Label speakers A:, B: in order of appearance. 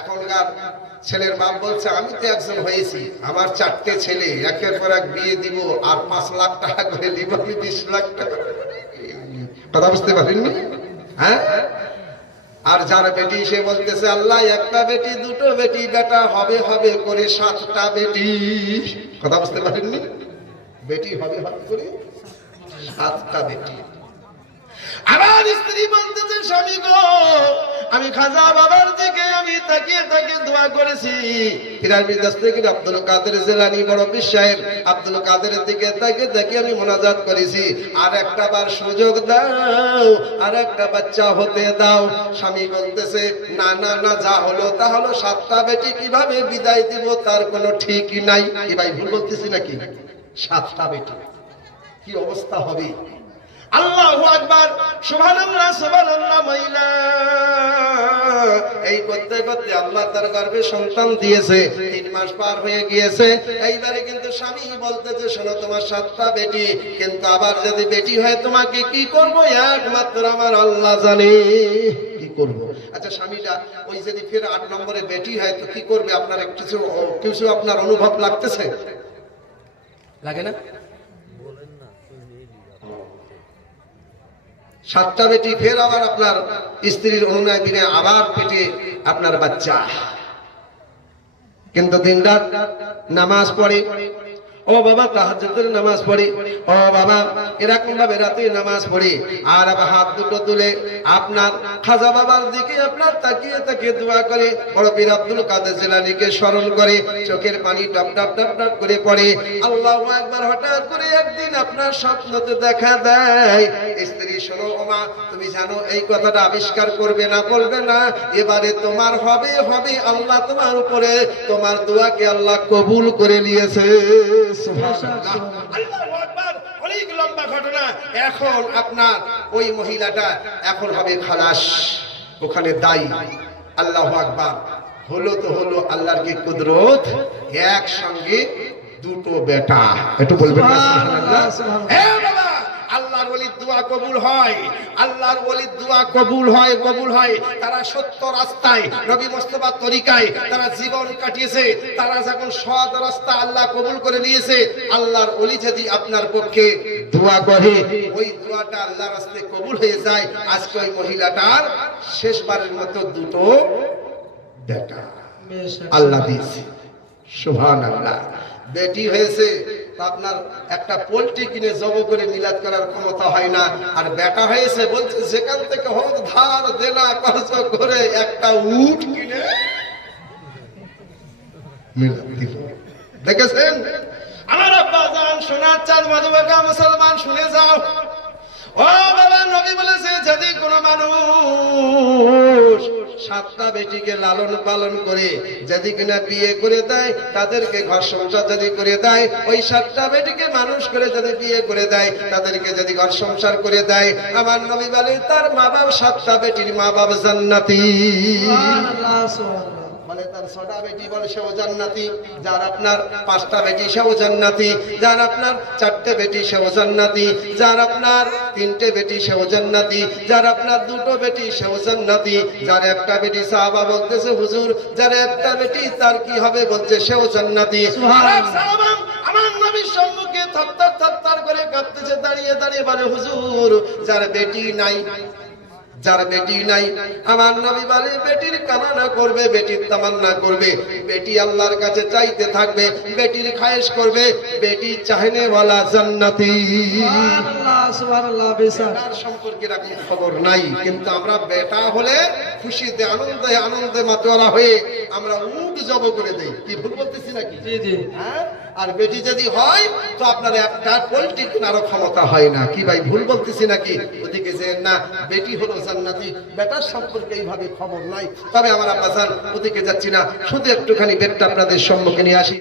A: এখনকার ছেলের বাপ বলছে, আমি তো একজন হয়েছি, আমার চারটে ছেলে, একের পর এক বিয়ে দিব আর পাঁচ লাখ টাকা করে দিব, আমি বিশ লাখ টাকা কথা বুঝতে পারেননি? হ্যাঁ? আর যার বেটি, সে বলতেছে, আল্লাহ, একটা বেটি, দুটো বেটি, বেটা, হবে হবে করে সাতটা বেটি। কথা বুঝতে পারেননি? বেটি, হবে হবে করে সাতটা বেটি। আমার স্ত্রী বলতেছে, স্বামী গো আমি খাজা বাবার দিকে আমি তাকিয়ে তাকিয়ে দোয়া করেছি। পিরামিড দাস থেকে আব্দুল কাদের জেলানি, বড় বিশ্বাহের আব্দুল কাদের দিকে তাকিয়ে তাকিয়ে আমি মোনাজাত করেছি। আর একটা বার সুযোগ দাও, আর একটা বাচ্চা হতে দাও। স্বামী বলতেছে, না না না, যা হলো তা হলো, সাতটা বেটি কীভাবে বিদায় দিব তার কোনো ঠিকই নাই। কি ভাই, ভুল বলতেছি নাকি? সাতটা বেটি। কি অবস্থা হবে? আল্লাহু আকবার, সুবহানাল্লাহ সুবহানাল্লাহ, মাইলা। এই করতে করতে আল্লাহ তার গর্ভে সন্তান দিয়েছে, তিন মাস পার হয়ে গিয়েছে। এইবারে কিন্তু স্বামী বলতেছে, শোনো, তোমার সাতটা বেটি, কিন্তু আবার যদি বেটি হয় তোমাকে কি করব? একমাত্র আমার আল্লাহ জানে। কি করব? আচ্ছা স্বামীটা ওই যদি ফের আট নম্বরে বেটি হয়, তো কি করবে? আপনার কিছু কিছু আপনার অনুভব লাগতেছে? লাগে না? সাতটা বেটি ফের আবার আপনার স্ত্রীর অনুনয় দিনে আবার পেটে আপনার বাচ্চা। কিন্তু দিন রাত নামাজ পড়ে। ও বাবা, তাহাজ্জুদের নামাজ পড়ি। ও বাবা এরকম ভাবে রাতে নামাজ পড়ি। আর আবার হাত দুটো তুলে আপনার খাজা বাবার দিকে আপনার তাকিয়ে তাকিয়ে দোয়া করে। বড় পীর আব্দুল কাদের জিলানীকে স্মরণ করে। চোখের পানি টপ টপ টপ টপ করে পড়ে। আল্লাহ একবার হঠাৎ করে আবিষ্কার করবে না, বলবে না। এবারে তোমার হবে হবে আল্লাহ তোমার উপরে। তোমার দোয়াকে আল্লাহ কবুল করে নিয়েছে। অনেক লম্বা ঘটনা। এখন আপনার ওই মহিলাটা এখন হবে খালাস, ওখানে দায়ী। আল্লাহ আকবার। হলো তো হলো আল্লাহর কি কুদরত? একসঙ্গে দুটো বেটা। একটু বলবেন না। সুবহানাল্লাহ? হে বাবা আল্লাহর ওলির দোয়া কবুল হয়। আল্লাহর ওলির দোয়া কবুল হয় কবুল হয়। তারা সত্য রাস্তায় নবী মোস্তফা তরিকায় তারা জীবন কাটিয়েছে। তারা যখন সৎ রাস্তা আল্লাহ কবুল করে নিয়েছে আল্লাহর ওলি যদি আপনার পক্ষে দোয়া করে ওই দোয়াটা আল্লাহর রাস্তায় কবুল হয়ে যায়। আজকে ওই মহিলাটার শেষবারের মতো দুটো বেটা। আল্লাহ দিয়েছে। আল্লাহ বেটি হয়েছে, আপনার একটা পোল্ট্রি কিনে জব করে মিলাদ করার ক্ষমতা হয় না। আর বেটা হয়েছে বলছে, যেখান থেকে হোক ধার দেনা খরচ করে একটা উট কিনে দেখেছেন? আমার আব্বা সোনার চাঁদ মুসলমান, শুনে যাও। ও বাবা, নবী বলেছে, যদি কোনো মানুষ সাতটা বেটিকে লালন পালন করে যদি কিনা বিয়ে করে দেয়, তাদেরকে ঘর সংসার যদি করে দেয়, ওই সাতটা বেটিকে মানুষ করে যদি বিয়ে করে দেয়, তাদেরকে যদি ঘর সংসার করে দেয়, আমার নবী বলে, তার মা বাবা সাতটা বেটির মা বাবা জান্নাতি বলে তার ছটা বেটি বলে সেও জান্নাতি। যার আপনার পাঁচটা বেটি সেও জান্নাতি। যার আপনার চারটে বেটি সেও জান্নাতি। যার আপনার তিনটে বেটি সেও জান্নাতি। যার আপনার দুটো বেটি সেও জান্নাতি। যার একটা বেটি সাহাবা বলতেছে হুজুর যার একটা বেটি তার কি হবে? বলছে সেও জান্নাতি। আমার নবীর সম্মুখে থরথর থরথর করে কাঁপতেছে দাঁড়িয়ে দাঁড়িয়ে বলে হুজুর যার বেটি নাই যার বেটি নাই আমার নবী বলে বেটির কামনা করবে বেটির তামান্না করবে বেটি আল্লাহর কাছে চাইতে থাকবে বেটির খায়েশ করবে বেটি চাহনে ওয়ালা জান্নাতি। তার সম্পর্কে এরকম খবর নাই কিন্তু আমরা বেটা হলে খুশিতে আনন্দে আনন্দে মাতোয়ারা হয়ে আমরা উঠ জব করে দেই। কি ভুল বলতেছি নাকি? জি জি। হ্যাঁ? আর বেটি যদি হয়, তো আপনার একটা পোলট্রি কেনারও ক্ষমতা হয় না। কি ভাই, ভুল বলতেছি নাকি? ওদিকে যে না, বেটি হলো জান্নাতি, বেটার সম্পর্কে এইভাবে খবর নাই। তবে আমার আপনার ওদিকে যাচ্ছি না। শুধু একটুখানি বেটটা আপনাদের সম্মুখে নিয়ে আসি।